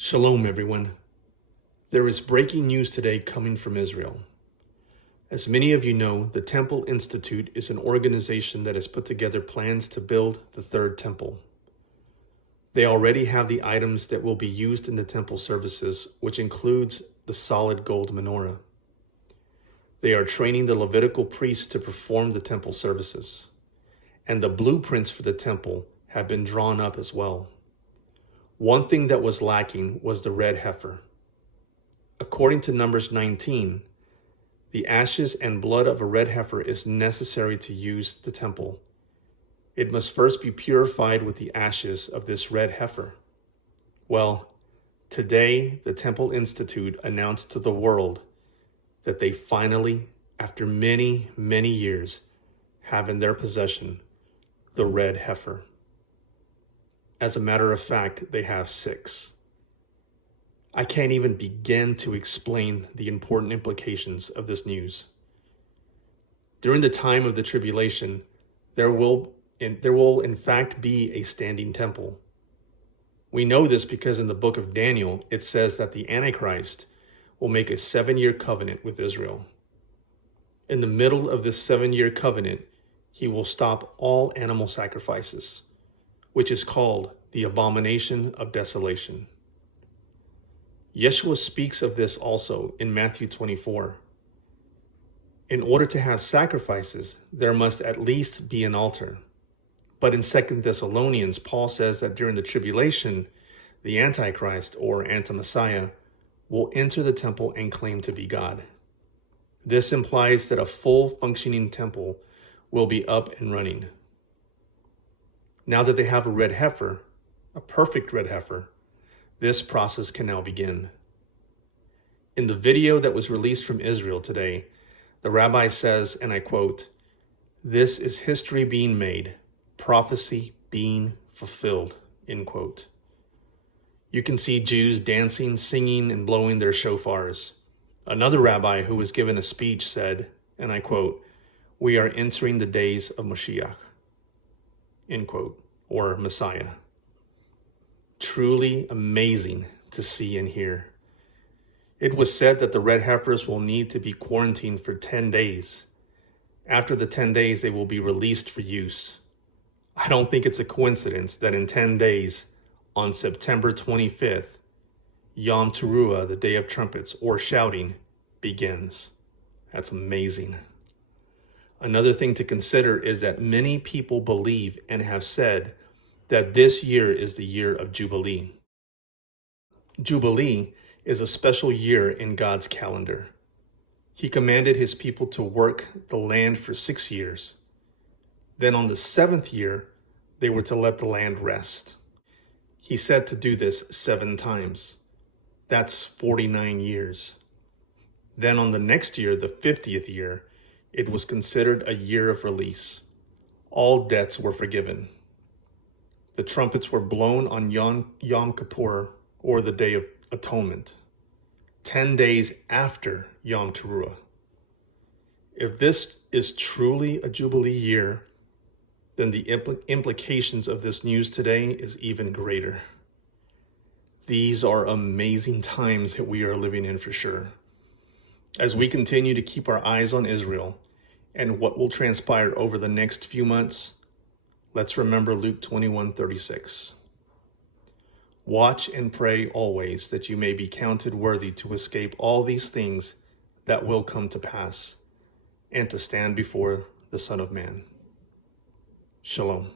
Shalom, everyone. There is breaking news today coming from Israel. As many of you know, the Temple Institute is an organization that has put together plans to build the third temple. They already have the items that will be used in the temple services, which includes the solid gold menorah. They are training the Levitical priests to perform the temple services, and the blueprints for the temple have been drawn up as well. One thing that was lacking was the red heifer. According to Numbers 19, the ashes and blood of a red heifer is necessary to use the temple. It must first be purified with the ashes of this red heifer. Well, today the Temple Institute announced to the world that they finally, after many, many years, have in their possession the red heifer. As a matter of fact, they have 6. I can't even begin to explain the important implications of this news. During the time of the tribulation, there will in fact be a standing temple. We know this because in the book of Daniel, it says that the Antichrist will make a 7-year covenant with Israel. In the middle of this 7-year covenant, he will stop all animal sacrifices, which is called the abomination of desolation. Yeshua speaks of this also in Matthew 24. In order to have sacrifices, there must at least be an altar. But in 2 Thessalonians, Paul says that during the tribulation, the Antichrist or Anti-Messiah will enter the temple and claim to be God. This implies that a full functioning temple will be up and running. Now that they have a red heifer, a perfect red heifer, this process can now begin. In the video that was released from Israel today, the rabbi says, and I quote, "This is history being made, prophecy being fulfilled," end quote. You can see Jews dancing, singing, and blowing their shofars. Another rabbi who was given a speech said, and I quote, "We are entering the days of Mashiach," end quote, or Messiah. Truly amazing to see and hear. It was said that the red heifers will need to be quarantined for 10 days. After the 10 days, they will be released for use. I don't think it's a coincidence that in 10 days, on September 25th, Yom Teruah, the Day of Trumpets, or shouting, begins. That's amazing. Another thing to consider is that many people believe and have said that this year is the year of Jubilee. Jubilee is a special year in God's calendar. He commanded his people to work the land for 6 years. Then on the 7th year, they were to let the land rest. He said to do this 7 times. That's 49 years. Then on the next year, the 50th year, it was considered a year of release. All debts were forgiven. The trumpets were blown on Yom Kippur, or the Day of Atonement, 10 days after Yom Teruah. If this is truly a Jubilee year, then the implications of this news today is even greater. These are amazing times that we are living in for sure. As we continue to keep our eyes on Israel and what will transpire over the next few months, let's remember Luke 21:36. Watch and pray always that you may be counted worthy to escape all these things that will come to pass and to stand before the Son of Man. Shalom.